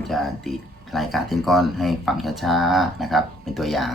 ผมจะติดรายการเต้นก้อนให้ฟังช้าๆนะครับ เป็นตัวอย่าง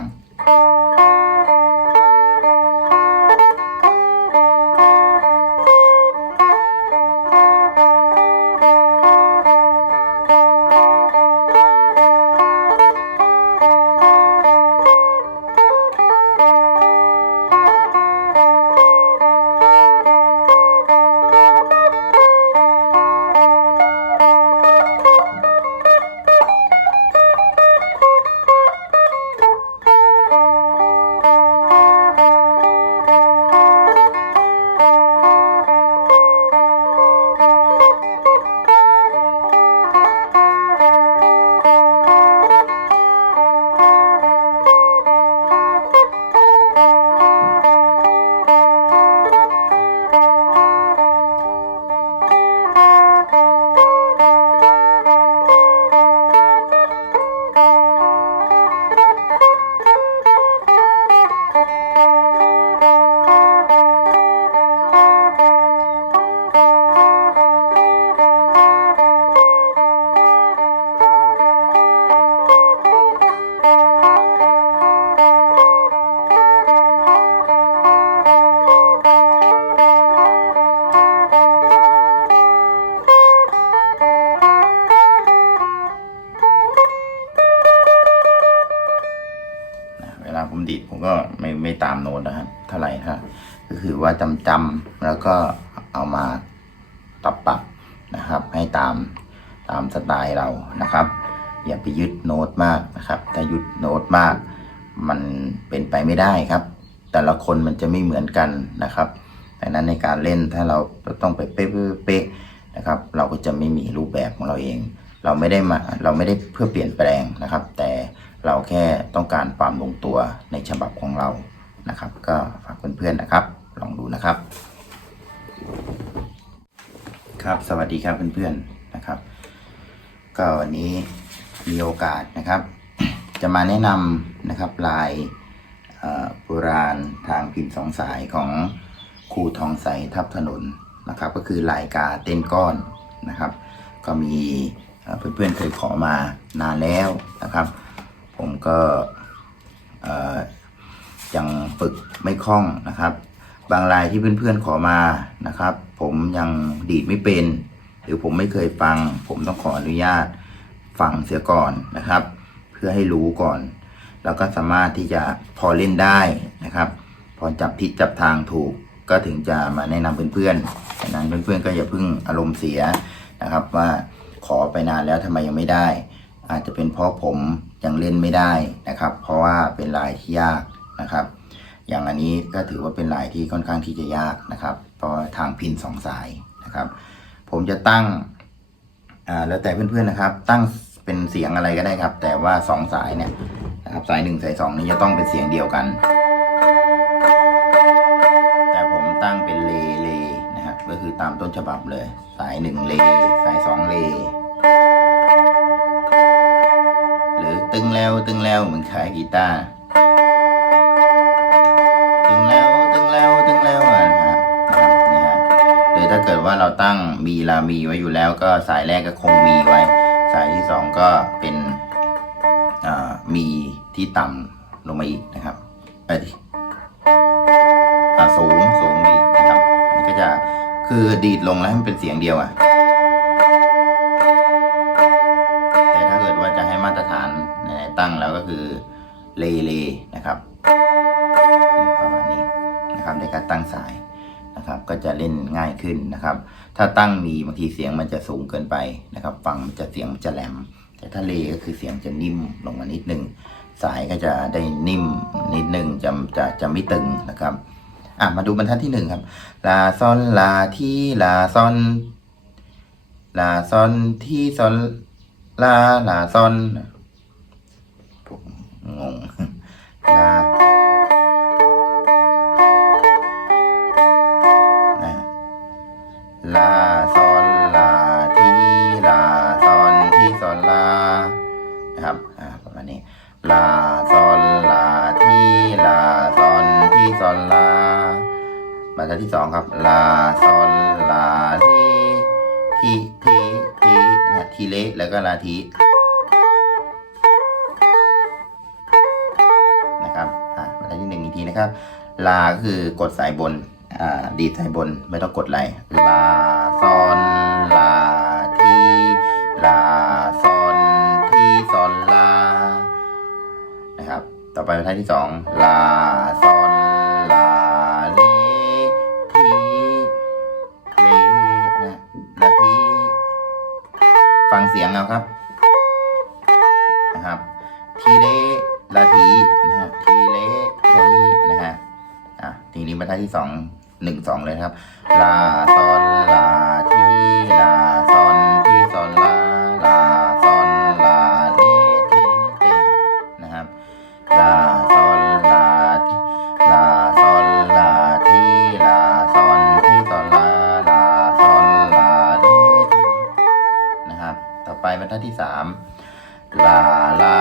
ตามตามสไตล์เรานะครับ อย่าไปยึดโน้ตมากนะครับ ถ้ายึดโน้ตมาก มันเป็นไปไม่ได้ครับ แต่ละคนมันจะไม่เหมือนกันนะครับดังนั้นในการเล่นถ้าเราต้องไปเป๊ะเป๊ะนะครับ เราก็จะไม่มีรูปแบบของเราเอง เราไม่ได้มาเราไม่ได้เพื่อเปลี่ยนแปลงนะครับ แต่เราแค่ต้องการความลงตัวในฉบับของเรานะครับ ก็ฝากเพื่อนๆนะครับ ลองดูนะครับ ครับสวัสดีครับเพื่อนๆ ก็วันนี้มีโอกาสนะครับ จะมาแนะนำนะครับลายโบราณทางพิมพ์สองสายของครูทองใสทับถนนนะครับ ก็คือลายกาเต้นก้อนนะครับ ก็มีเพื่อนๆเคยขอมานานแล้วนะครับ ผมก็ยังฝึกไม่คล่องนะครับ บางรายที่เพื่อนๆขอมานะครับ ผมยังดีดไม่เป็น หรือผมไม่เคยฟัง ผมต้องขออนุญาตฟังเสียก่อนนะครับ เพื่อให้รู้ก่อน แล้วก็สามารถที่จะพอเล่นได้นะครับ พอจับทิศจับทางถูกก็ถึงจะมาแนะนำเพื่อนๆดังนั้นเพื่อนๆก็อย่าเพิ่งอารมณ์เสียนะครับ ว่าขอไปนานแล้วทำไมยังไม่ได้ อาจจะเป็นเพราะผมยังเล่นไม่ได้นะครับ เพราะว่าเป็นลายที่ยากนะครับ อย่างอันนี้ก็ถือว่าเป็นลายที่ค่อนข้างที่จะยากนะครับ เพราะทางพินสองสายนะครับ ผมจะตั้งอ่าแล้วแต่เพื่อนๆนะครับ ตั้งเป็นเสียงอะไรก็ได้ครับ แต่ว่าสองสายเนี่ยนะครับสายหนึ่งสายสองนี้จะต้องเป็นเสียงเดียวกัน แต่ผมตั้งเป็นเลเลนะครับก็คือตามต้นฉบับเลย สายหนึ่งเลสายสองเลหรือตึงแล้วตึงแล้วเหมือนขายกีตาร์ เกิดว่าเราตั้งมีลามีไว้อยู่แล้ว ก็สายแรกก็คงมีไว้ สายที่สองก็เป็นมีที่ต่ำลงมาอีกนะครับไปดิสูงสูงมาอีกนะครับนนี้ก็จะคือดีดลงแล้วให้มันเป็นเสียงเดียวอะแต่ถ้าเกิดว่าจะให้มาตรฐานในตั้งแล้วก็คือเลเลนะครับประมาณนี้นะครับในการตั้งสาย นะครับ ก็จะเล่นง่ายขึ้นนะครับ ถ้าตั้งมีบางทีเสียงมันจะสูงเกินไปนะครับ ฟังมันจะเสียงมันจะแหลม แต่ถ้าเลก็คือเสียงจะนิ่มลงมานิดนึง สายก็จะได้นิ่มนิดนึงจะจะจะไม่ตึงนะครับอะมาดูบรรทัดที่หนึ่งครับ ลาซอนลาที่ลาซอน ลาซอนที่ซอนลาลาซอนผมงงลา ลาซอนลาทีลาซอนทีซอนลาบรรทัดที่สองครับ ลาซอนลาทีทีทีทีนะทีเละแล้วก็ลาทีนะครับอะบรรทัดที่หนึ่งอีกทีนะครับ ลาคือกดสายบนอ่าดีดสายบนไม่ต้องกดไหลลาซอนลาทีลา ไปบรรทัดที่สองลาซอนลาเลทีเลนะลาทีฟังเสียงเอาครับนะครับ ทีเลลาทีนะครับทีเลทีนะฮะอะทีนี้บรรทัดที่สองหนึ่งสองเลยครับ ลาซอนลาทีลาซอนทีซอน ต่อไปบรรทัดที่สามลาลา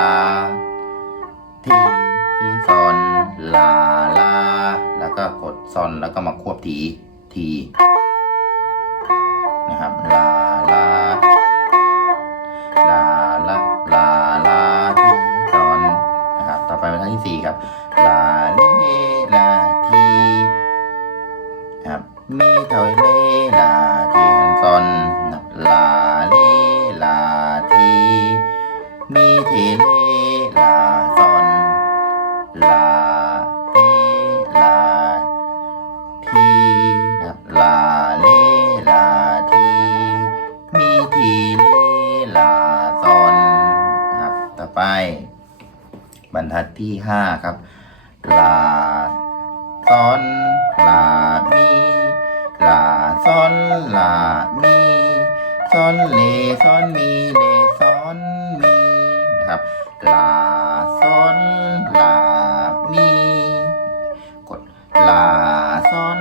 ทีซอนลาลา แล้วก็กดซอนแล้วก็มาควบทีทีนะครับลาลาลาลาลาลาทีซอนนะครับต่อไปบรรทัดที่สี่ครับลาเลลาทีครับมีเท่าเลลา มีเทเลลาซอนลาเลลาทีลาเลลาทีมีทีเลลาซอนครับต่อไป บรรทัดที่ห้าครับลาซอนลามีลาซอนลามีซอนเลซอนมีเลซ นะครับลาซอนลามีกดลาซอน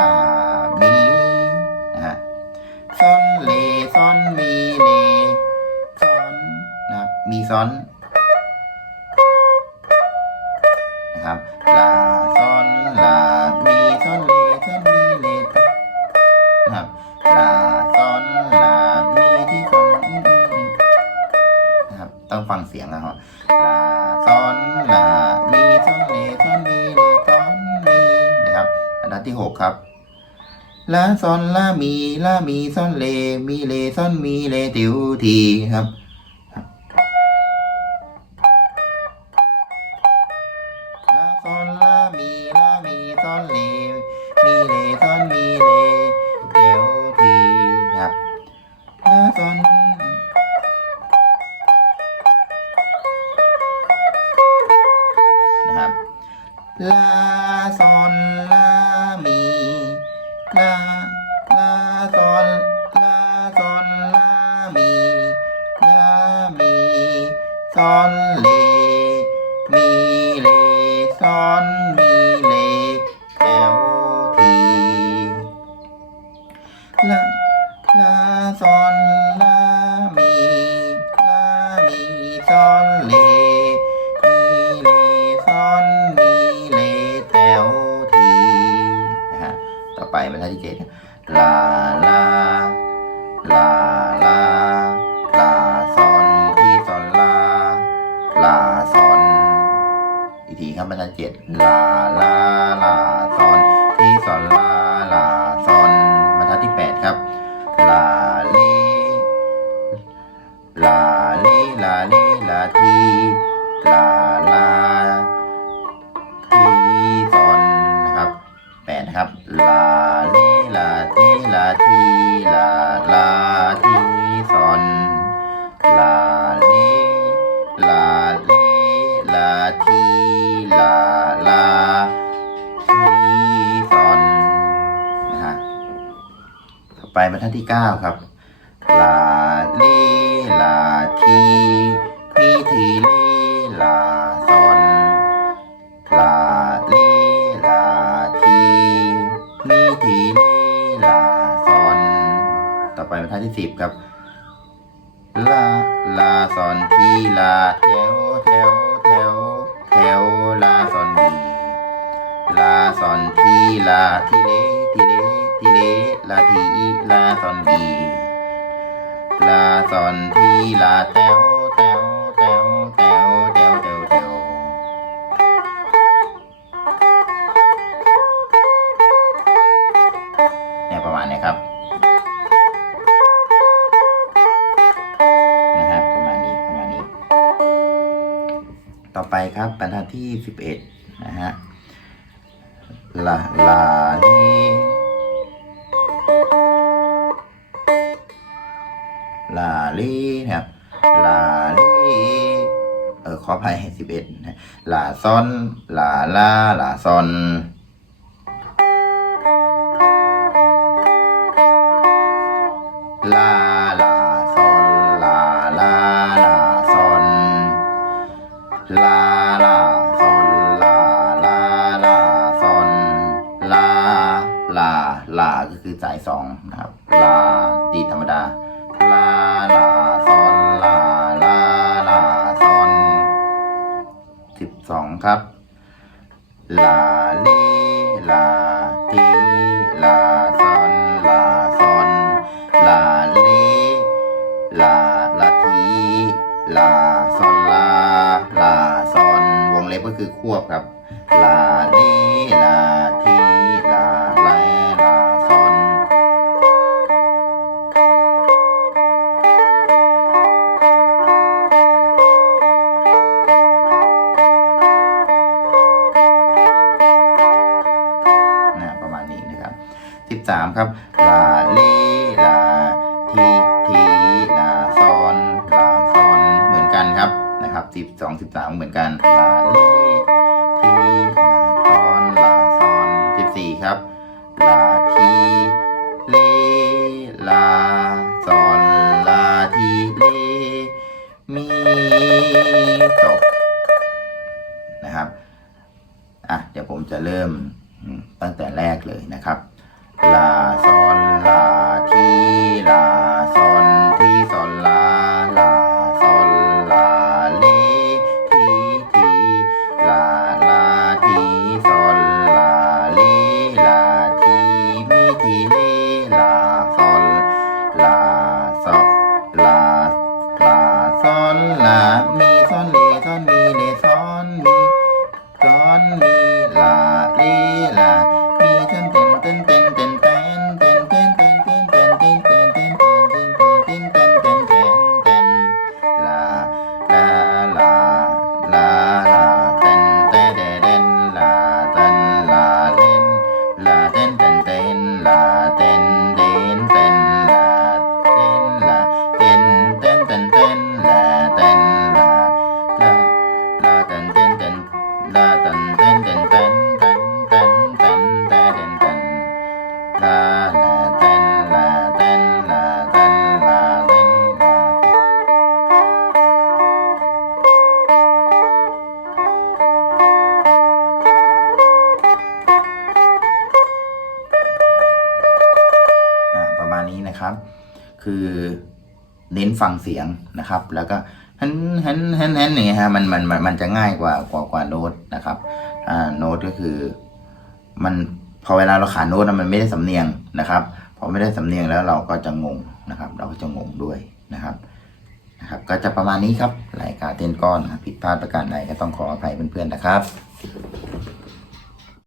ลามีนะฮะซอนเลซอนมีเลซอนนะครับมีซอนนะครับลาซอนลามี ต้องฟังเสียงนะครับลาซอนลามีซอนเลซอนมีเลซอนมีนะครับอันดับที่หกครับลาซอนลามีลามีซอนเลมีเลซอนมีเลติวทีครับ ซอนเลมีเลซอนมีเลแอลทีลาลาซอนลามีลามีซอนเลมีเลซอนมีเลแถวทีนะฮะต่อไปบรรทัดที่เจ็ดลาลาลาลา ลาซอนอีกทีครับบรรทัดเจ็ดลาลาลาซอนที่ซอนลาลาซอนบรรทัดที่แปดครับลาเลลาเลลาเลลาทีลาลาทีซอนนะครับแปดครับลาเลลาทีลาทีลาลา รรทัดที่เก้าครับ ลาเลลาทีมีทีเลลาซอนลาเลลาทีมีทีเลลาซอน ต่อไปบรรทัดที่สิบครับ ลาลาซอนทีลาแถวแถวแถวแถวลาซอนดีลาซอนทีลาทีลทีเล ทีลาซอนทีลาแต้วแต้วแต้วแต้วแต้วแต้วแต้วประมาณนี้ครับนะครับประมาณนี้ประมาณนี้ ต่อไปครับบรรทัดที่สิบเอ็ดนะฮะลาลาที ขออภัยสิบเอ็ดลาซอนลาลาลาซอน ลาซอนลาลาซอนวงเล็บก็คือควบครับ ลาลี นะครับ12 13เหมือนกันลาลีทีลาซอนลาซอน14ครับลาทีเลลาซอนลาทีเลมีจบนะครับอะเดี๋ยวผมจะเริ่มอืมตั้งแต่แรกเลยนะครับลาซอนลาทีลาซอนทีซอนลาลา 咪啦，咪啦。 นี้นะครับ คือเน้นฟังเสียงนะครับ แล้วก็ฮันฮันฮันฮันอย่างเงี้ยฮะมันมันมันมันจะง่ายกว่ากว่ากว่าโน้ตนะครับอ่าโน้ตก็คือ มันพอเวลาเราขานโน้ตนะมันไม่ได้สำเนียงนะครับพอไม่ได้สำเนียงแล้วเราก็จะงงนะครับ เราก็จะงงด้วยนะครับนะครับ ก็จะประมาณนี้ครับรายการเต้นก้อนผิดพลาดประการใดก็ต้องขออภัยเพื่อนๆนะครับ